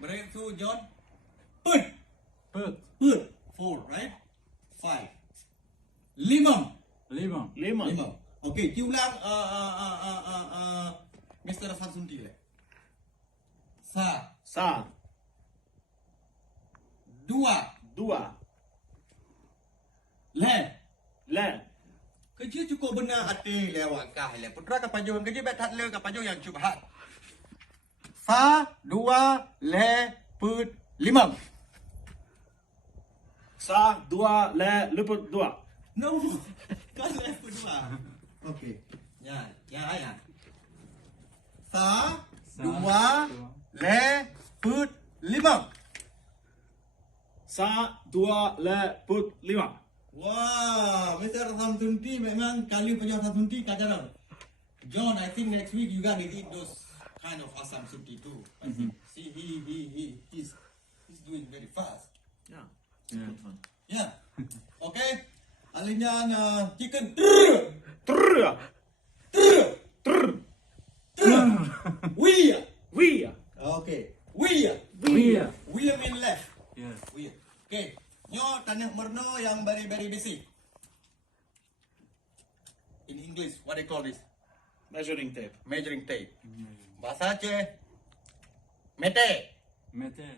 Breakthrough, John. Put. Put. 4, right? 5. Limang. Lima. Okay, ulang Mr. Sansunti. Sa. Dua. Le. Kerja cukup benar hati lewat kah le. Putra kapaju kerja bet hat le kapaju yang cubhat. Sa, dua, le, put, limang. Sa, dua, le, luput, dua. No. Kan le put dua. Okay. Ya. Sa, dua, le, put, limang. Sa, dua, le, put, lima. Wah, Mr. Sansunti memang kali punya Sansunti kajaran. John, I think next week you gonna eat those kind of asam sunti too. I think. See, he's doing very fast. Yeah. Yeah. Okay. Alinya chicken. Trrr. We. Okay. We mean left. Yes. We. Okay. Nyo tanah merno yang very basic. In English, what they call this? Measuring tape. Measuring tape. Bahasa Aceh. Mete. Mete.